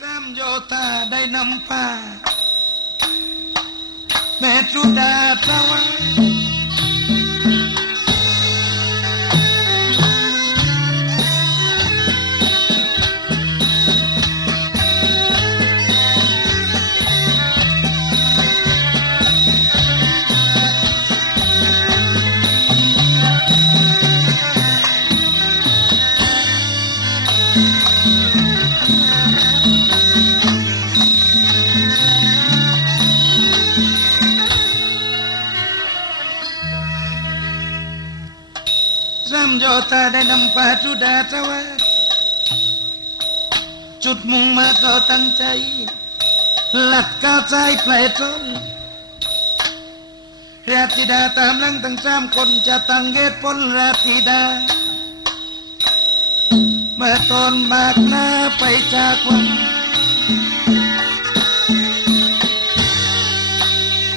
สามโยธาได้นำป่าแม่สุดาสวัน จำโยธาได้นำปาจุดาตะวันจุดมุ่งมาก็ตั้งใจ หลักก้าวใจปลายต้นราธิดาตามลังตั้งสามคนจะตั้งเหตุผลราธิดา เมื่อตอนบากหน้าไปจากวัง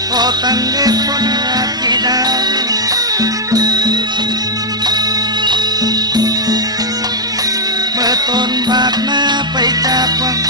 พอตั้งเหตุผล ต้นบาดหน้าไปจากวัง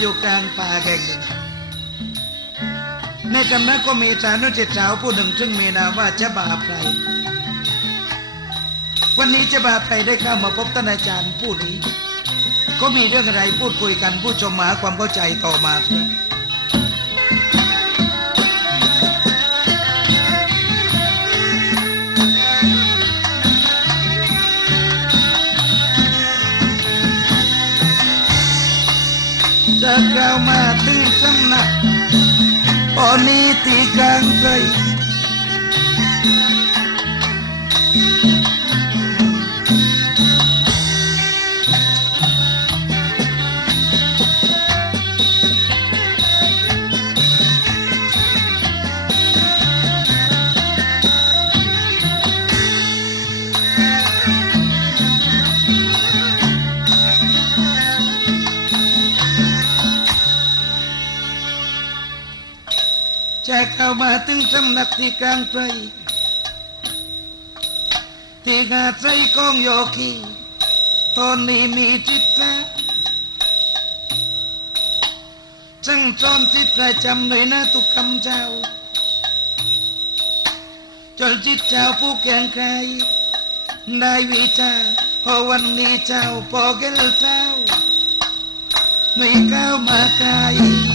อยู่กลางป่าแห่งหนึ่ง ในสำนักก็มีสานุจิตสาวผู้หนึ่งซึ่งมีนามว่าเจ้าบาไพรวันนี้เจ้าบาไพรได้เข้ามาพบท่านอาจารย์ผู้นี้ ก็มีเรื่องอะไรพูดคุยกันผู้ชมหาความเข้าใจต่อมาเถอะจะกล่า เข้ามาถึงสำนักที่กลางใจที่หาใจของโยคีตอนนี้มีจิตใจจังจอมจิตใจจำเลยนะทุกคำเจ้า จนจิตเจ้าผู้แก่งใครได้วิจารณ์พอวันนี้เจ้าพอแก่ลเจ้า ไม่ก้าวมาไกล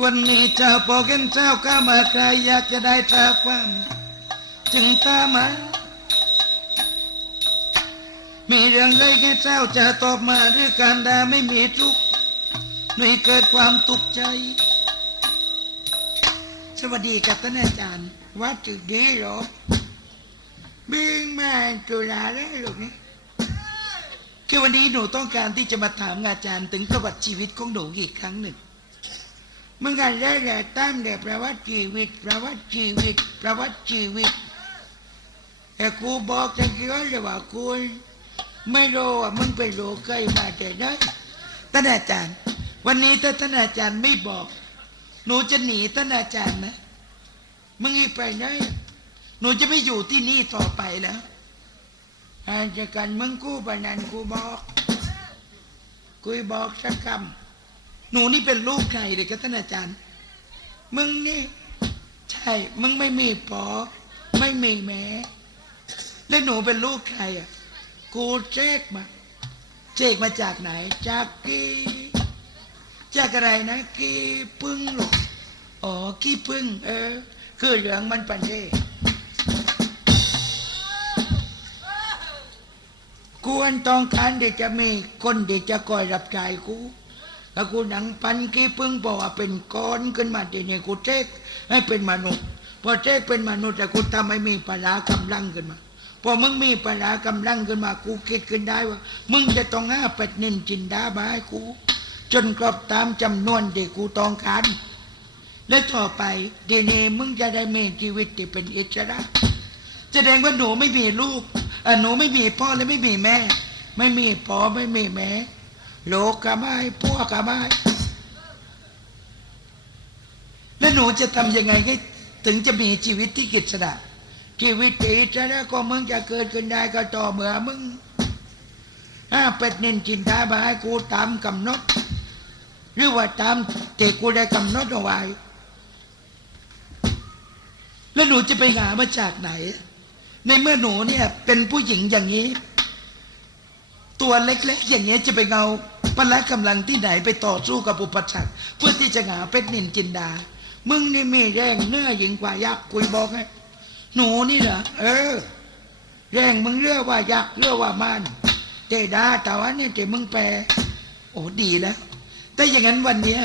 วันนี้เจ้าบอกกันเจ้าข้ามาใครอยากจะได้ตาความจึงตามมา มีเรื่องไรแค่เจ้าจะตอบมาหรือการดาไม่มีทุกข์ไม่เกิดความตุกใจ สวัสดีครับท่านอาจารย์ว่าจุดดีเหรอบิงแมาจุฬาแล้วลูกนี่คือวันนี้หนูต้องการที่จะมาถามอาจารย์ถึงประวัติชีวิตของหนูอีกครั้งหนึ่ง มึงกันได้แต่ตามแต่ประวัติชีวิต ประวัติชีวิต ประวัติชีวิตแต่กูบอกตะกี้เลยว่ากูไม่รู้ว่ามึงไปรู้เคยมาแต่ไหนท่านอาจารย์ วันนี้ถ้าท่านอาจารย์ไม่บอก หนูจะหนีท่านอาจารย์นะมึงอีไปไหนหนูจะไม่อยู่ที่นี่ต่อไปแล้วอาจารย์กันมึงกู้ปนันกูบอกกูบอกสักคำ หนูนี่เป็นลูกใครเลยครับท่านอาจารย์ มึงนี่ ใช่ มึงไม่มีปอ ไม่มีแม่แล้วหนูเป็นลูกใครอะ กูเจ๊กมา เจ๊กมาจากไหน จากกีจากอะไรนะกีพึ่งหรอกอ๋อกีพึ่ง เออ คือเหลืองมันปันเด้กวนต้องการที่จะมีคนที่จะคอยรับใช้กู แล้วกูหนังปันกี้พึ่งบอกว่าเป็นก้อนขึ้นมาทีนี้กูเจ๊กให้เป็นมนุษย์พอเจ๊กเป็นมนุษย์แต่กูทำให้มีปลากำลังขึ้นมาพอมึงมีปลากำลังขึ้นมากูคิดขึ้นได้ว่า มึงจะต้องห้าเป็ดนินจินดาบาให้กู จนครบตามจำนวนที่กูต้องการและต่อไปทีนี้มึงจะได้มีชีวิตที่เป็นอิสระแสดงว่าหนูไม่มีลูกอหนูไม่มีพ่อและไม่มีแม่ ไม่มีพ่อไม่มีแม่ ลกกะไม่พวกกะไม่แล้วหนูจะทำยังไงให้ถึงจะมีชีวิตที่กิจสดาชีวิตที่อิสระก็มึงจะเกิดขึ้นได้ก็ต่อเมื่อมึงถ้าเป็ดนินจินดาบาให้กูตามกำหนด หรือว่าตามเตกูได้กำหนดเอาไว้ แล้วหนูจะไปหามาจากไหน ในเมื่อหนูเนี่ยเป็นผู้หญิงอย่างนี้ ตัวเล็กๆ อย่างเงี้ยจะไปเงาพละกำลังที่ไหนไปต่อสู้กับอุปสรรคเพื่อที่จะหาเพชรนินจินดา มึงนี่มีแรงเนื้อยิ่งกว่ายักษ์กุยบอกให้หนูนี่เหรอเออ แรงมึงเลือว่ายักษ์เลือว่ามันเจดาแต่ว่าเนี่ยเจมึงแปลโอ้ดีแล้ว แต่อย่างนั้นวันเนี้ย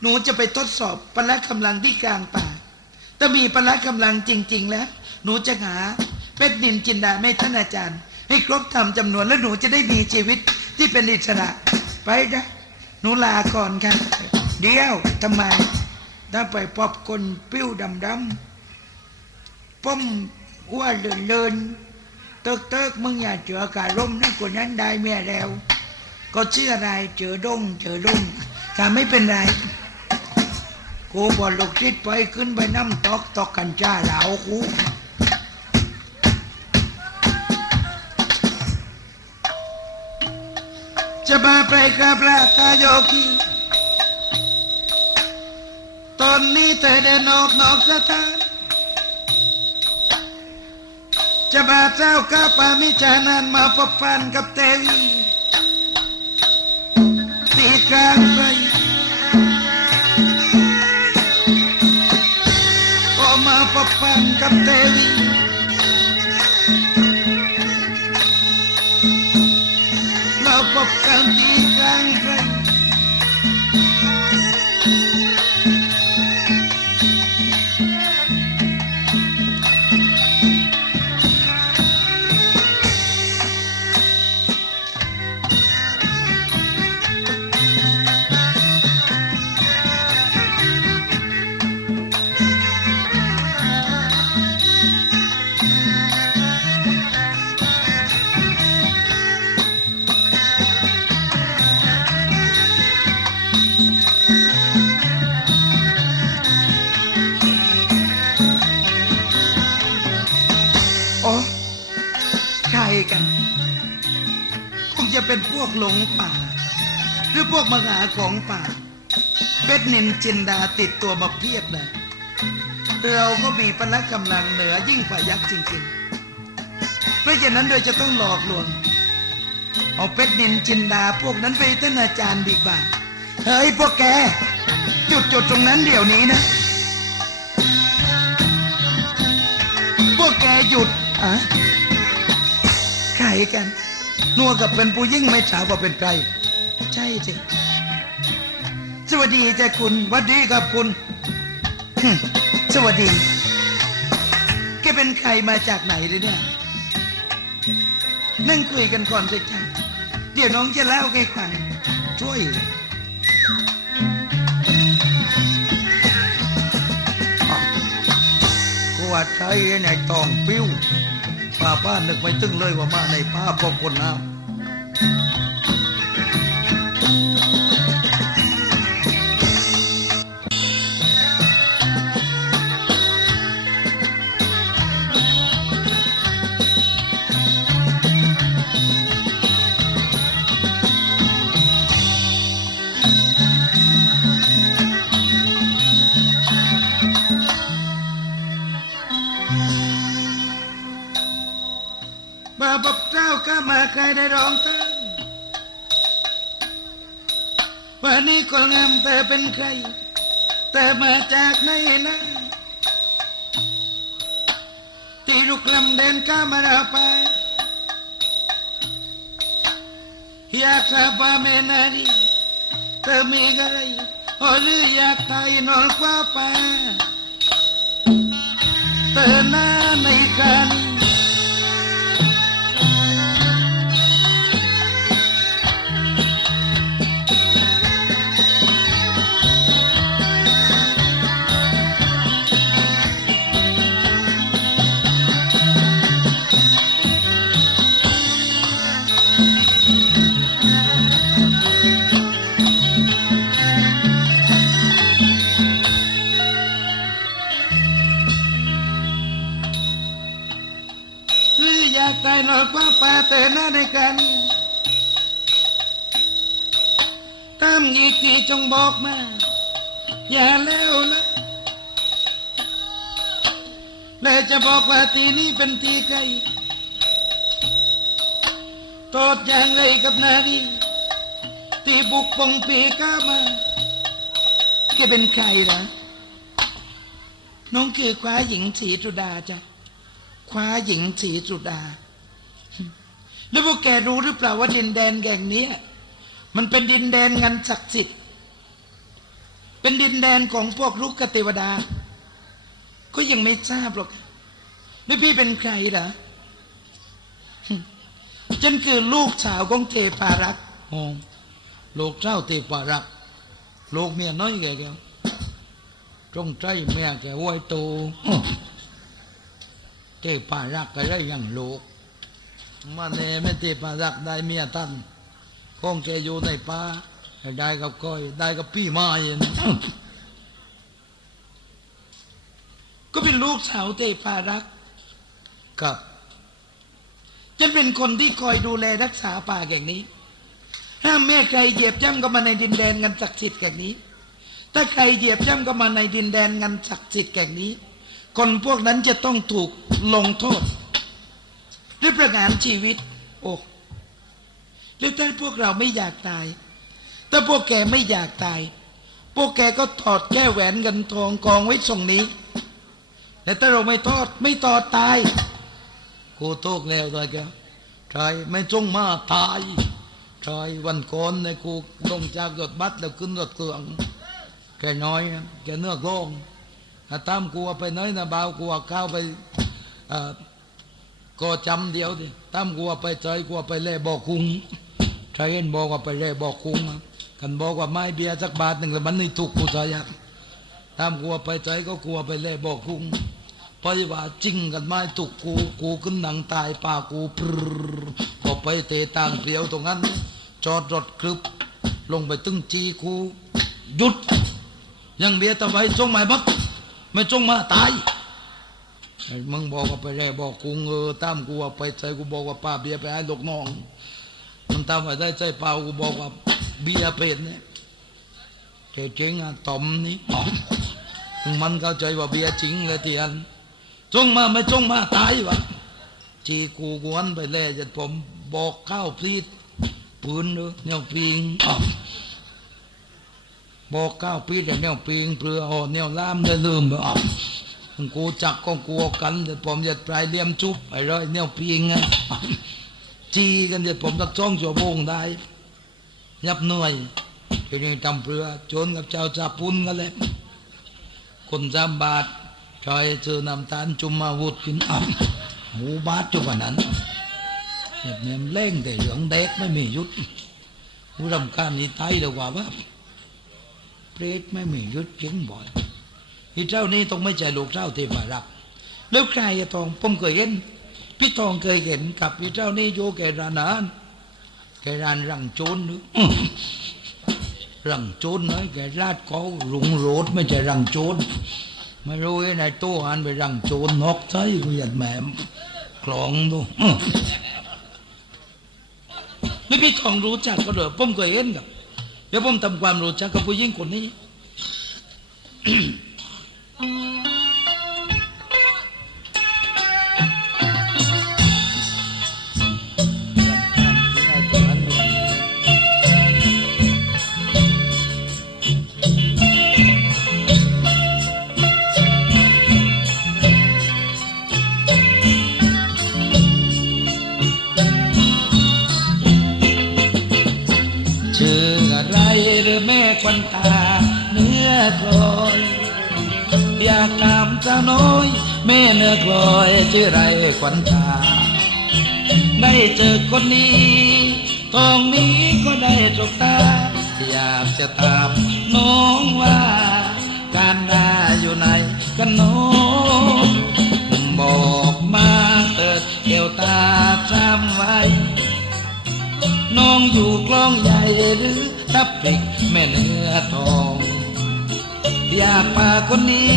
หนูจะไปทดสอบพละกำลังที่กลางป่าถ้ามีพละกำลังจริง ๆ แล้ว หนูจะหาเพชรนินจินดาไม่ท่านอาจารย์ ให้ครบตามจำนวนแล้วหนูจะได้มีชีวิตที่เป็นอิสระ ไปนะหนูลาก่อนค่ะ เดี๋ยวทำไมถ้าไปพบคนปิ้วดำดำป้มอ้วนเลินเลินเติกเติกมึงอย่าเจอการล่มนะคนนั้นได้เมียแล้ว ก็เชื่ออะไรเจอดงเจอดงแต่ไม่เป็นไรกูบอกลูกชิดไปขึ้นไปน้ำตอกตอกกันจ้าเหลากู จะมาไปกับระตาโยกีตอนนี้เธอเดินออกนอกสถาน จะมาเจ้าข้าปามิจานันมาพบพันกับเทวีตีกลางไปพอมาพบพันกับเทวี เป็นพวกหลงป่า หรือพวกมหาของป่าเป็ดนินจินดาติดตัวมาเพียบเลยเราก็มีพละกำลังเหนือยิ่งกว่ายักษ์จริงๆเพราะฉะนั้นโดยจะต้องหลอกลวงเอาเป็ดนินจินดาพวกนั้นไปให้ท่านอาจารย์ดีกว่าเฮ้ยพวกแกจุดจุดตรงนั้นเดี๋ยวนี้นะ พวกแกหยุดอะใครกัน นัวกับเป็นผู้ยิ่งไม่ถามว่าเป็นใคร ใช่สิสวัสดีเจ้าคุณวัดดีครับคุณ สวัสดีแกเป็นใครมาจากไหนเลยเนี่ย นั่งคุยกันก่อนสิจ้าเดี๋ยวน้องจะเล่าให้ฟังช่วยกว่ดใช้ในตองปิ้ว ป้าป้านึกไม่ตึงเลยว่ามาในป้าพบคนน้ำ ได้ร้องตั้งวันนี้คนงามแต่เป็นใครแต่มาจากไหนนะที่ลุกลำเดินข้ามาราไปอยากทราบว่าแม่นารีเธอมีอะไรหรืออยากตายนอนกว่าป่าเธอหน้าในกันห กันตามอีกทีจงบอกมา อย่าแล้วนะและจะบอกว่าทีนี้เป็นทีใครโทษอย่างไรกับนาดีที่บุกปงปีก้ามาแกเป็นใครล่ะน้องคือคว้าหญิงสีจุดาจ้ะคว้าหญิงสีจุดา แล้วพวกแกรู้หรือเปล่าว่าดินแดนแก่งเนี้ยมันเป็นดินแดนงานศักดิ์สิทธิ์ เป็นดินแดนของพวกลูกกเทวดา ก็ยังไม่ทราบหรอกแล้วพี่เป็นใครเหรอหึฉันคือลูกสาวของเทพารักษ์โอ้ลูกเจ้าเทพารักษ์ลูกเมียน้อยแกแกจงใจเมียแกไว้โตอ้อเทพารักษ์ก็ได้ยังลูก มาเน่ไม่เทพารักษ์ได้เมียท่านคงจะอยู่ในป่าได้กับก้อยได้กับพี่ไม้นะก็เป็นลูกสาวเทพารักษ์ครับฉันเป็นคนที่คอยดูแลรักษาป่าแก่งนี้ ห้ามแม่ใครเหยียบย่ำก็มาในดินแดนงันศักดิ์สิทธิ์แก่งนี้ ถ้าใครเหยียบย่ำก็มาในดินแดนงันศักดิ์สิทธิ์แก่งนี้ คนพวกนั้นจะต้องถูกลงโทษ ด้วยประหารชีวิต โอ้แล้วถ้าพวกเราไม่อยากตาย ถ้าพวกแกไม่อยากตาย พวกแกก็ถอดแก้แหวนเงินทองกองไว้ตรงนี้ แต่ถ้าเราไม่ทอดไม่ตอดตายกูโตกแล้วตายแกใช่ไม่จงมาตายใช่วันก่อนในกูลงจากรถบัสแล้วขึ้นรถเครื่องแกน้อยแกเนื้อกลงถ้าตามกูไปน้อยนะบ่าวกูเอาข้าวไปอ่อ ก็จำเดียวดิตามกูเอาไปใจกูเอาไปเล่บอกคุงใช่เห็นบอกว่าไปเล่บอกคุงกันบอกว่าไม่เบียร์สักบาทหนึ่งแล้วมันนี่ถูกกูใจยักตามกลัวไปใจก็กลัวไปเล่บอกคุงเพราะว่าจริงกันไม่ตุกกูกูขึ้นหนังตายป่ากูปรรพอไปเตะต่างเปลียวตรงนั้น จอดรถคลึบลงไปตึ้งจีกูหยุด ยังเบียร์ตะไว้จงไม่บักไม่จงมาตาย มึงบอกว่าไปแร่บอกกูเออตามกูว่าไปใจกูบอกว่าป้าเบียไปให้ลูกน้องมันตามไปได้ใจเปล่ากูบอกว่าเบียเป็นเนี่ยเจ๊จริงอะตอมนี่มันเข้าใจว่าเบียจริงเลยที่อันจงมาไม่จงมาตายวะจีกูกวนไปเลยจะผมบอกข้าวพลีดปืนเนอะแนวปิงบอกข้าวพลีดแต่แนวปิงเปลืออ่อนแนวล่ามได้ลืมไปอ๋อก กูจักก็กลัวกันแต่ผมจะปลายเลี่ยมจุบไอ้ร้อยแนวปิงไงอ๋อจีกันเดี๋ยวผมตักจ้องชั่วโมงได้ ยับหน่อยทีนี้ทำเรือโจนกับเจ้าจับปุนกันเลยคนจำบาทชอยเจอนำตาลจุมมาวุดกินอ่ำหมูบาทจุกว่านั้นเนี่ยเนี่ยเล่งแต่เหลืองเด็กไม่มียุดผู้รำการนี่ไตายเลยว่าว่าเปรตไม่มียุดจริงบ่อย ที่เจ้านี่ต้องไม่ใจลูกเจ้าเทพารักษ์แล้วใครอะทองผมเคยเห็น พี่ทองเคยเห็นกับพี่เจ้านี่โยแกร้านอาหารแกร้านรังโจรนึกรังโจรน้อยแกลาดเขาลุงโรดไม่ใช่รังโจรไม่รู้ไอ้นายตู้หันไปรังโจรนอกใจกูหยัดแหมคลองดูอื้อแล้วพี่ทองรู้จักก็เหรอผมเคยเห็นกับเดี๋ยวผมทำความรู้จักกับผู้หญิงคนนี้ แม่เนื้อกลอยชื่อไรควันตาได้เจอคนนี้ตรงนี้ก็ได้ตกตา อยากจะถามน้องว่า การดาอยู่ไหนกันน้องบอกมาเติดเกี่ยวตาจำไว้ น้องอยู่กล้องใหญ่หรือทับพริกแม่เนื้อทอง อยากพาคนนี้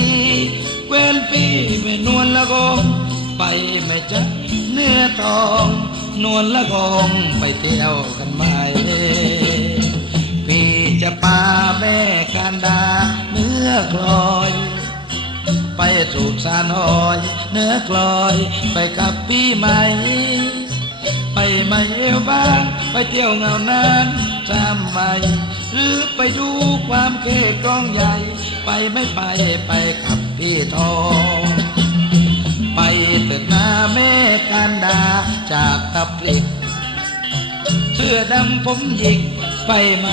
แควนพี่ไม่นวลละกองไปไม่จักเนื้อทอง นวลละกองไปเที่ยวกันไหมพี่จะพาแม่การดาเนื้อกลอย ไปถูกสานอย เนื้อกลอยไปกับพี่ไหม ไปไม่เอวบ้างไปเที่ยวเงานานจำไมหรือไปดูความเก๋กล้องใหญ่ ไปไม่ไปไปกับพี่ทองไปเถิดนาแม่การดาจากทับพลิกเสื้อดำผมหยิกไปไหม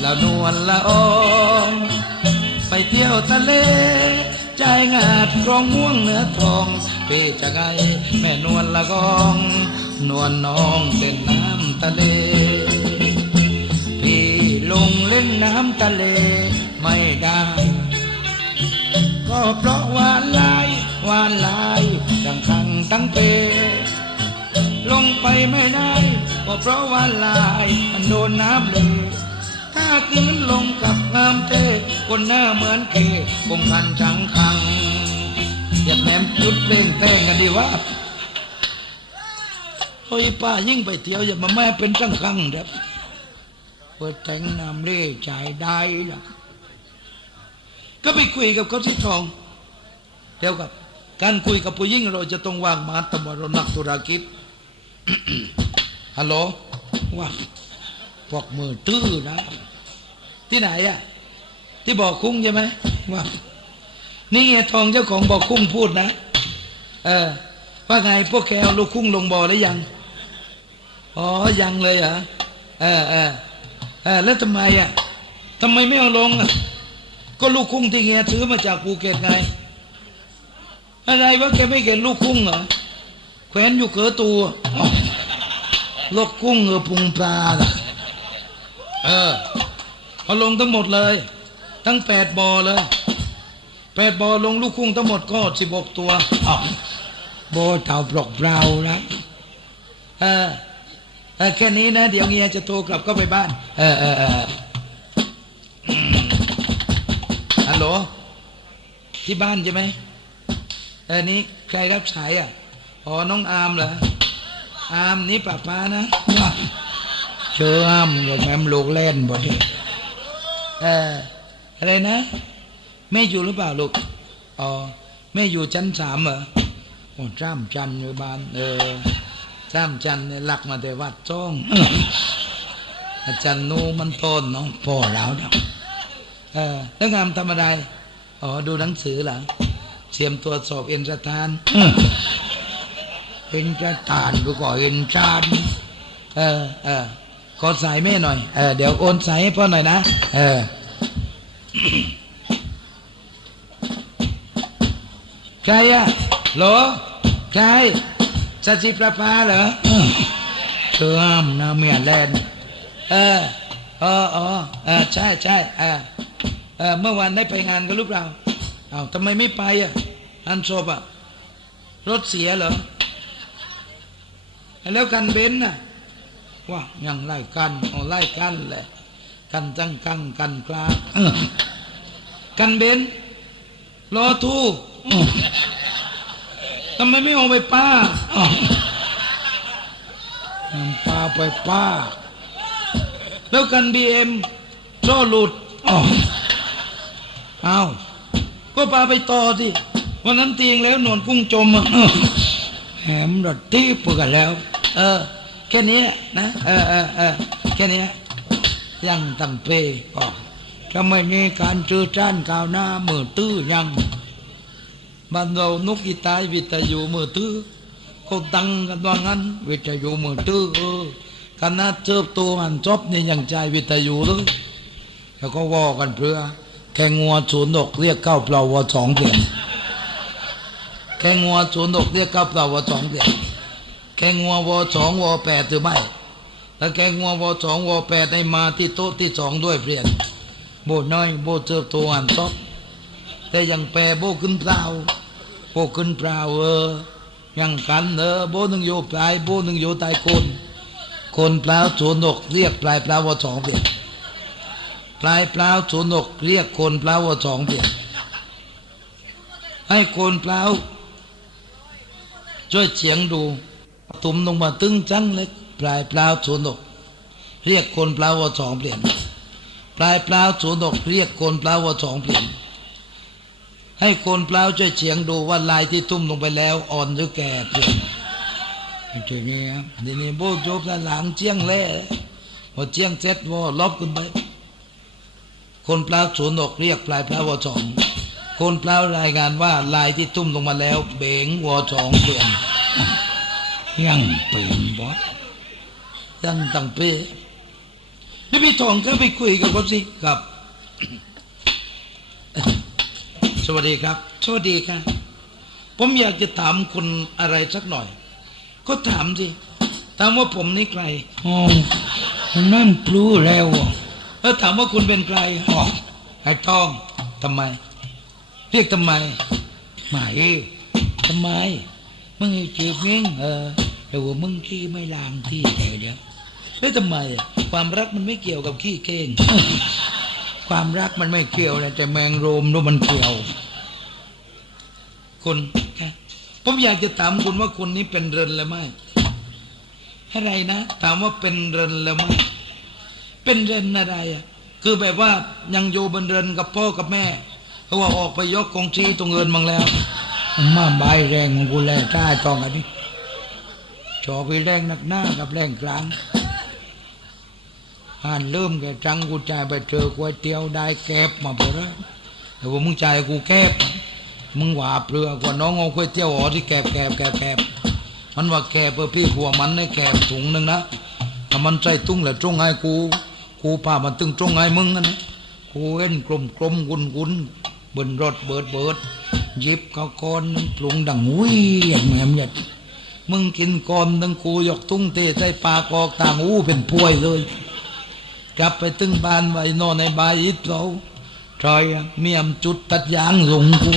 แล้วนวลละอองไปเที่ยวทะเลใจงาดกรองม่วงเนื้อทองพี่จะไงแม่นวลละกอง นวลน้องเล่นน้ำทะเล พี่ลงเล่นน้ำทะเล ไม่ได้ ก็เพราะวานลายวานลายดังคังตั้งเปลงไปไม่ได้ ก็เพราะว่าลายมันโดนน้ำเลยถ้าคืนลงกับน้ำเทคนหน้าเหมือนเกคงกันจังคังอย่าแหมจุดเล่งแต่งกันดีวะเฮ้ยป้ายิ่งไปเที่ยวอย่ามาแม่เป็นจังคังเด้อเปิดแต่งน้ำเล่จ่ายได้ล่ะ ก็ไปคุยกับเขาที่ทองเดี๋ยวกับ การคุยกับผู้หญิงเราจะต้องวางมาตำว่าเรานักธุรกิจฮัลโหลว่าพวกมือตื้อนะ ที่ไหนอะที่บอกคุ้งใช่ไหมว่านี่ไงทองเจ้าของบอกคุ้งพูดนะ เออ ว่าไงพวกแกเอาลูกคุ้งลงบ่อหรือยัง อ๋อ ยังเลยเหรอ เออเออเออแล้วทำไมอะทำไมไม่เอาลงอะ ก็ลูกคุ้งที่แกซื้อมาจากภูเก็ตไง อะไรวะแกไม่เห็นลูกคุ้งเหรอแขวนอยู่เกือตัวลูกกุ้งเออพุงปลาเออเอาลงทั้งหมดเลย ทั้งแปดบ่อเลยแปดบ่อลงลูกกุ้งทั้งหมดก็สิบหกตัวบ่อเต่าปลอกเปล่านะเออเออแค่นี้นะ เดี๋ยวเงียจะโทรกลับเข้าไปบ้าน เออเออ ลโหลที่บ้านใช่ไหมเออนี้ใครรับสายอะอ๋อน้องอามเหรออามนี่ป้าป้านะเชื่ออามกับแม่ลูกเล่นบ่ดิเอออะไรนะแม่อยู่หรือเปล่าลูกอ๋อแม่อยู่ชั้นสามเหรอโอ้จ้ามจันอยู่บ้านเออจ้ามจันเนี่ยหลักมาแต่วัดจ้องอาจารย์นูมันต้นเนาะพ่อแล้วเนาะ เออแล้วงามทำอะไรอ๋อดูหนังสือเหรอเสียมตรวจสอบเอ็นสถานเอ็นจะตานกูก็เอ็นจานเออเออขอสายแม่หน่อยเออเดี๋ยวโอนสายให้พ่อหน่อยนะเออใครอะโหลใครสัจิประภาเหรอเออเชื่อมนะเมียแลนเอออ๋ออ๋อเออใช่ใช่เออ เมื่อวานได้ไปงานกันหรือเปล่าเอาทำไมไม่ไปอะงานศพอะรถเสียเหรอแล้วกันเบนซ์น่ะว่ายังไล่กันเอาไล่กันแหละ กันจังกังกันกลางเออกันเบนซ์รอทูอ้อทำไมไม่เอาไปป้าอ้อนำป้าไปป้า แล้วกันบีเอ็มโซ่หลุดอ้อ อาก็พาไปต่อสิวันนั้นเตียงแล้วนอนกุ้งจมอะแหมรถตีปกันแล้ว เออ แค่นี้นะเออเออเออแค่นี้ยังตั้งเปก็จะไม่มีการจือจ้านกาวหน้ามือตื้อยังบ้านเรานกอีตายวิทยุมือตื้อเขาตั้งกันว่างั้นวิทยุมือตื้อเออคณะเจิบตัวอันจบนี่ยังใจวิทยุเลยแล้วก็ว่ากันเพื่อ แข่งงัวศูนย์ดกเรียกเก้าเปล่าวสองเปลี่ยนแข่งงัวศูนย์ดกเรียกเก้าเปล่าวสองเปลี่ยนแกงงัววสองวแปดหรือไม่ถ้าแกงงัววสองวแปดให้มาที่โต๊ะที่สองด้วยเปลี่ยนโบน้อยโบเจอตัวอันซอบแต่ยังแปรโบขึ้นเปล่าโบขึ้นเปล่าเออยังกันเออโบหนึ่งอยู่ปลายโบหนึ่งอยู่ใต้โคนคนเปล่าศูนย์หกเรียกปลายเปล่าวสองเปลี่ยน ปลายเปล่าศูนกเรียกโคนเปล่าวสองเปลี่ยนให้โคนเปล่าช่วยเฉียงดูตุ่มลงมาตึงจังเล็กปลายเปล่าศูนก เรียกคนเปล่าวสองเปลี่ยนปลายเปล่าศูนกเรียกคนเปล่าวสองเปลี่ยนให้คนเปล่าช่วยเฉียงดูว่าลายที่ตุ้มลงไปแล้ว อ่อนหรือแก่เปลี่ยนทีนี้ครับทีนี้โบจบแล้วหลังเจียงแล่พอเจียงเสร็จวอลบขึ้นไป คนเปล่าศูนย์หกเรียกปลายเปล่าวสองคนเปล่ารายงานว่าลายที่ตุ้มลงมาแล้ว เบงวสองเปลี่ยนยังเป็นบอสยังตั้งเป้แล้วพี่ทองก็ไปคุยกับเขาสิครับ สวัสดีครับ สวัสดีครับ ผมอยากจะถามคุณอะไรสักหน่อย ก็ถามสิถามว่าผมนี่ใครอ๋อมันนั่นพลูแล้วอะ แล้วถามว่าคุณเป็นใครอ๋อไอ้ทองทำไม เรียกทำไมไม่ทำไมมึงไอ้จีบเงี้งเออแต่ว่ามึงขี้ไม่ล้างที่แต่เดียวแล้วทำไมอะความรักมันไม่เกี่ยวกับขี้เก้งความรักมันไม่เกี่ยวนะแต่แมงโรมรู้มันเกี่ยวคุณผมอยากจะถามคุณว่าคุณนี้เป็นเรินหรือไม่อะไรนะ ถามว่าเป็นเรินหรือไม่ เป็นเรนอะไรอะคือแบบว่ายังอยู่บนเรนกับพ่อกับแม่เพราะว่าออกไปยกกองชีตรงเงินบางแล้วมาใบแรงของกูแลใต้ตองอันนี้ชอบไปแรงนักหน้ากับแรงกลางอ่านเริ่มแกจังกูจ่ายไปเจอก๋วยเตี๋ยวได้แก็บมาไปแล้วแต่ว่ามึงจ่ายกูแก็บมึงหวาเปลือกว่าน้องเอาก๋วยเตี๋ยวอ๋อที่แกบแกบแกบแกบมันว่าแกบเพื่อพี่หัวมันในแกบถุงหนึงนะถ้ามันใส่ตุ้งแหล้วจงให้กู กูพามันตึงจงให้มึงนะนะกูเห็นกลมกลมกุนกุนบนรถเบิดเบิดยิบข้าวก้อนปรุงดังวิ่งแหมหยัดมึงกินก่อนดังกูยกตุ้งเตะใส่ปากอกต่างอู้เป็นป่วยเลย กลับไปตึงบ้านไว้นอนในบายอิดเราทอยเมียมจุดตัดยางหลงกู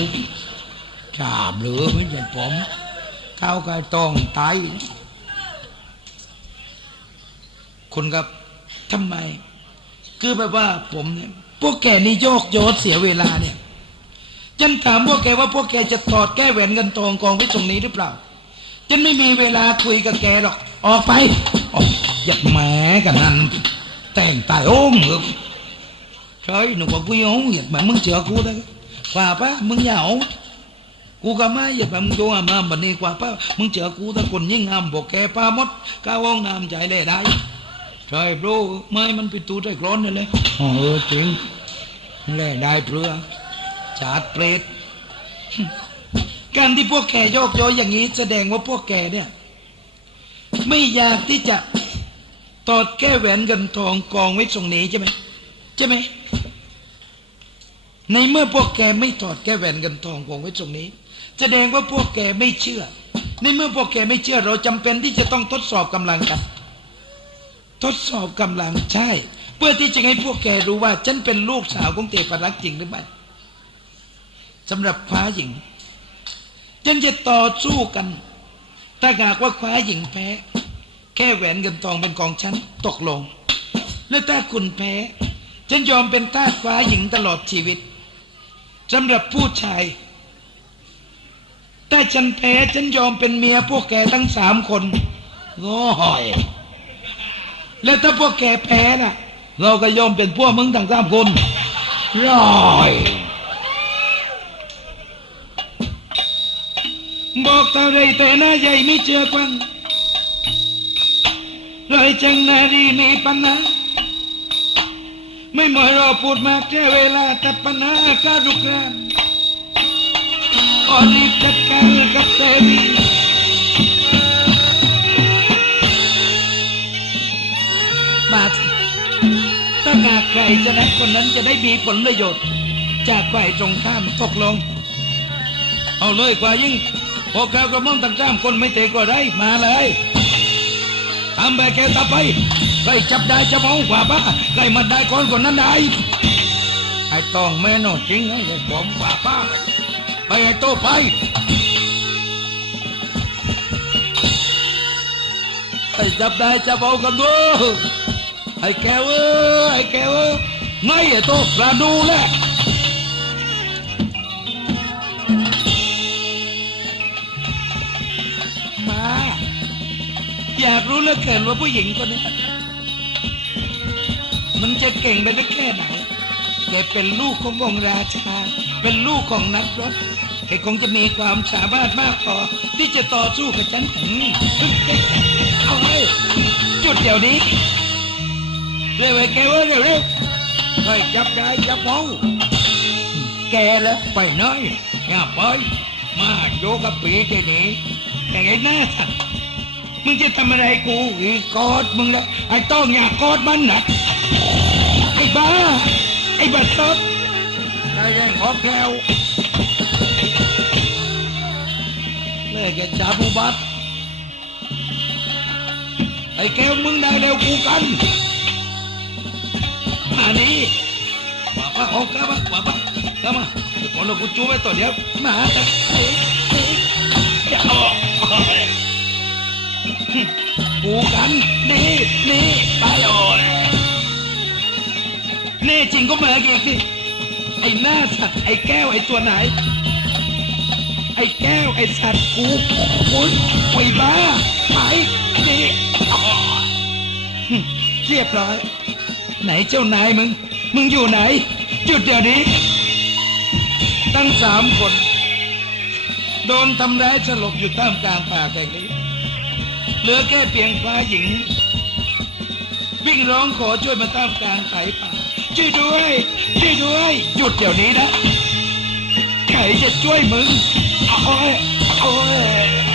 ชาบเหลือไม่ใช่ผมข้าวกายต้องตายคุณครับทำไม คือแบบว่าผมเนี่ยพวกแกนี่โยกโยดเสียเวลาเนี่ยฉันถามพวกแกว่าพวกแกจะถอดแก้แหวนเงินทองกองไว้ตรงนี้หรือเปล่าฉันไม่มีเวลาคุยกับแกหรอกออกไปออกอย่าแหมกันนั่นแต่งตายโอ้มึงใช่หนูบอกกูโอ้อย่าแหมมึงเชื่อกูได้กว่าปะมึงอย่าเอากูก็ไม่อย่าแหมมึงโยงมาบันนี้กว่าปะมึงเชื่อกูถ้าคนยิ่งห้ามบอกแกป้ามดก้าวองน้ำใจเลยได้ ใช่โบรไม่มันปิดตูได้กร้อนเลยอ๋อเออจริงแล่ได้เปลือชาดเปรตการที่พวกแกโยกย้อยอย่างนี้ แสดงว่าพวกแกเนี่ย ไม่อยากที่จะตอดแก้แหวนเงินทองกองไว้ตรงนี้ใช่ไหมใช่ไหมในเมื่อพวกแกไม่ถอดแก้แหวนเงินทองกองไว้ตรงนี้ แสดงว่าพวกแกไม่เชื่อ ในเมื่อพวกแกไม่เชื่อเราจำเป็นที่จะต้องทดสอบกำลังกัน ทดสอบกำลังใช่ เพื่อที่จะให้พวกแกรู้ว่า ฉันเป็นลูกสาวของเทพรักจริงหรือไม่สำหรับฟ้าหญิง ฉันจะต่อสู้กัน ถ้าหากว่าคว้าหญิงแพ้ แค่แหวนเงินทองเป็นของฉันตกลง และถ้าคุณแพ้ ฉันยอมเป็นทาสฟ้าหญิงตลอดชีวิตสำหรับผู้ชายถ้าฉันแพ้ฉันยอมเป็นเมียพวกแกทั้งสามคนโอ้ย แล้วถ้าพวกแกแพ้ล่ะ เราก็ยอมเป็นพวกมึงทั้งสามคนร้อยบอกเท่าไรแต่หน้าใหญ่ไม่เชื่อควันเลยจังนารีมีปัญหาไม่มื่อนเราพูดมากแค่เวลาแต่ปัญหาการุกรานออรีบจัดการกับเซรีาสิถ้าหากใครชนะคนนั้นจะได้มีผลประโยชน์ จากฝ่ายตรงข้ามตกลง เอาเลยกว่ายิ่งพวกเรากระม่อมตั้งจ้ามคนไม่เตะก็ได้มาเลยทำแบบแกต่อไปใครจับได้จะมองกว่าบ้าใครมาได้คนคนนั้นได้ไอ้ตองแม่นอจริงไอ้ผมกว่าป้าไปไอ้โตไปไอ้จับได้จะเอากันด้วย ไอ้แกวเอ้ยไอ้แกวเอ้ยไงไอ้โตปลาดูแหละมาอยากรู้เหลือเกินว่าผู้หญิงคนนี้มันจะเก่งไปได้แค่ไหนแกเป็นลูกขององค์ราชา เป็นลูกของนักรบแกคงจะมีความสามารถมากพอที่จะต่อสู้กับฉันอืมเอาไว้จุดเดี๋ยวนี้ เร็วไอ้แกเว่าเร็วเร็วไปจับได้จับเมาแกแล้วไปน้อยอย่าไปมาโยกับปีเจนี้แต่ไอ้หน้าสัตว์มึงจะทำอะไรกูอีกกอดมึงล้วไอ้ต้องอย่ากอดมันนะไอ้บ้าไอ้บัดซบได้แรงขอแก้วเลยแกจับอุบัติไอ้แก้วมึงได้เร็วกูกัน มานี่มาปะออกกลับมามาปะกลับมาเดี๋ยวก่อนกูจูบไปตัวเดียวมาหากันเอ้ยเอ้ยอย่าออกกูกันนี่นี่ไปโอ้ยแน่จริงก็มาอีกสิไอ้หน้าสัตว์ไอ้แก้วไอ้ตัวไหน ไอ้แก้วไอ้สัตว์กูคุณไอ้บ้าไปนี่ฮึเรียบร้อย ไหนเจ้านายมึง มึงอยู่ไหน หยุดเดี๋ยวนี้ ตั้งสามคน โดนทำร้ายสลบอยู่ท่ามกลางป่าแห่งนี้ เหลือแค่เพียงฟ้าหญิง วิ่งร้องขอช่วยมาตามกลางไถป่า ช่วยด้วยช่วยด้วย หยุดเดี๋ยวนี้นะใครจะช่วยมึงโอ้ยโอ้ย